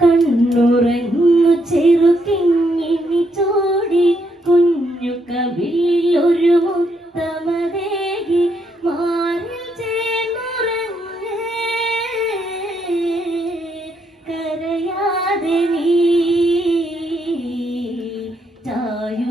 കണ്ണുറങ്ങു ചെറുകിങ്ങിനി ചോടി. കുഞ്ഞു കവിളിൽ ഒരു മുത്തമതേകി കരയാതെ നീ കുഞ്ഞു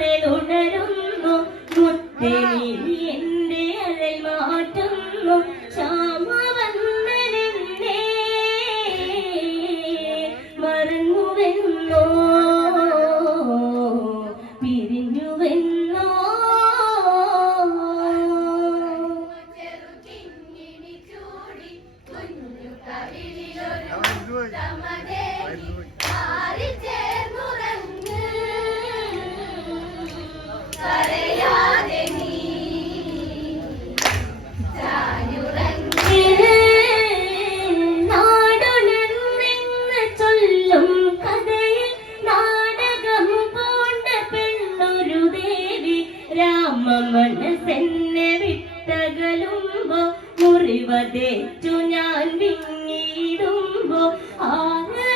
ഏറ്റു ഞാൻ വിങ്ങിടുമ്പോ ആരെ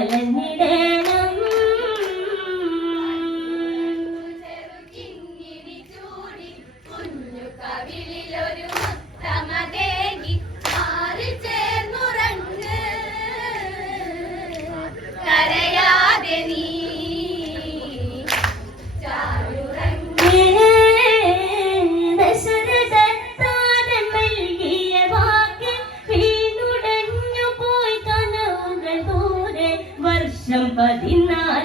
കലഞ്ഞിടേ مدينة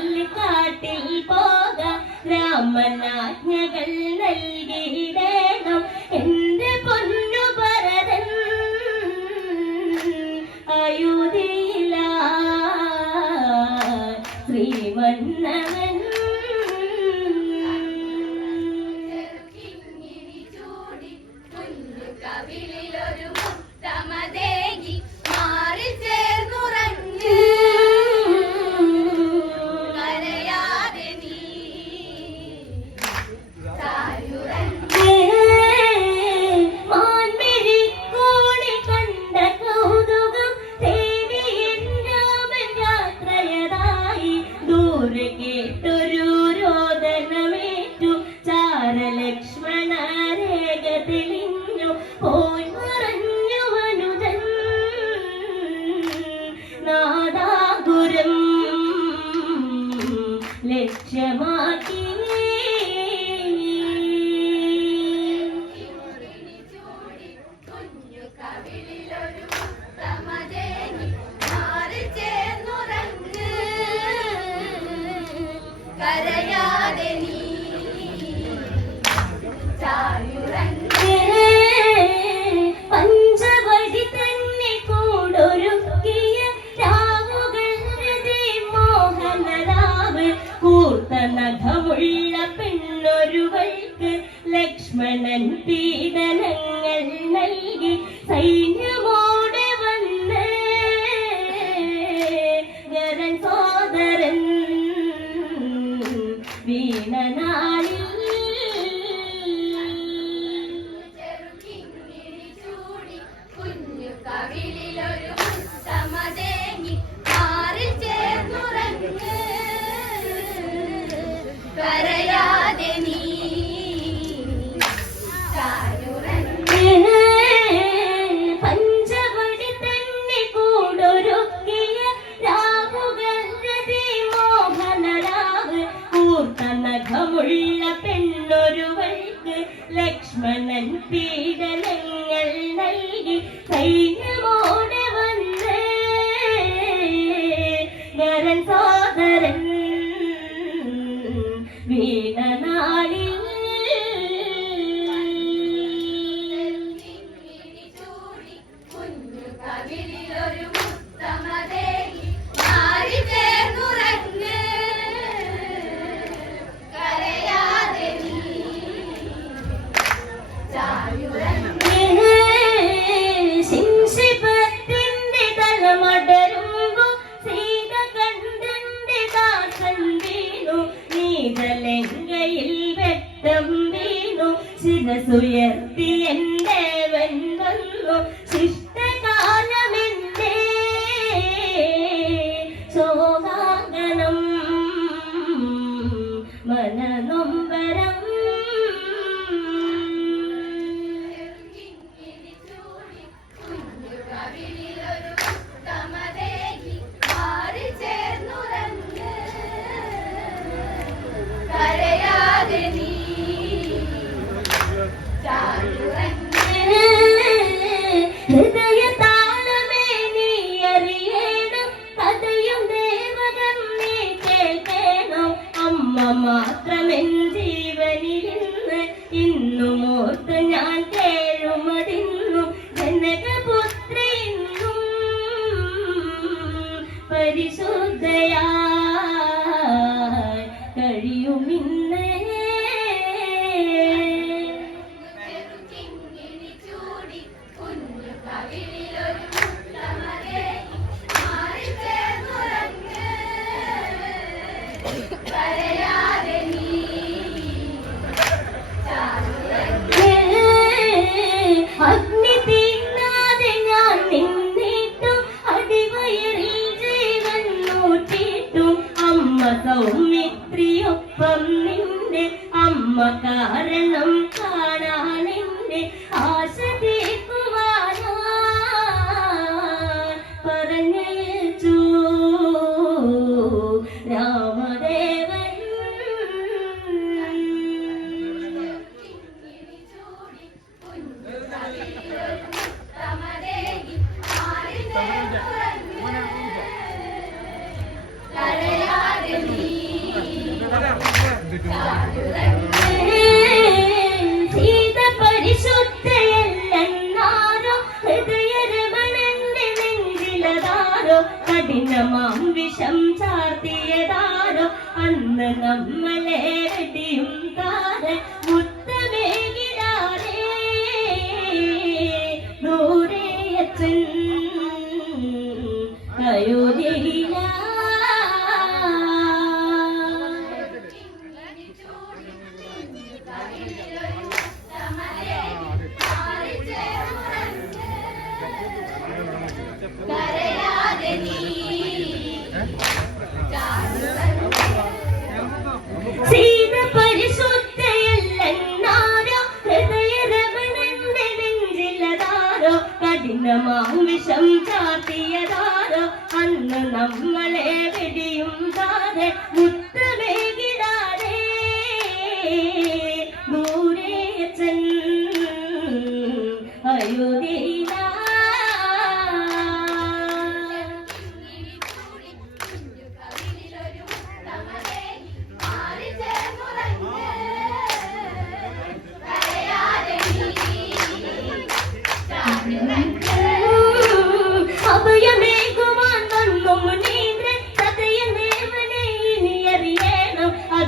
പീഡനങ്ങൾ നൽകി സൈന്യ വീണനാളി തലങ്കയിൽ വെട്ടം വീണു ശിരസുയർത്തി കഠിനമാം വിഷം ചാർത്തിയതാരോ? അന്ന് നമ്മളെ വെടിയും താരൻ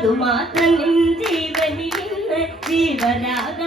അതുമാത്രം ജീവനിൽ ജീവരാഗ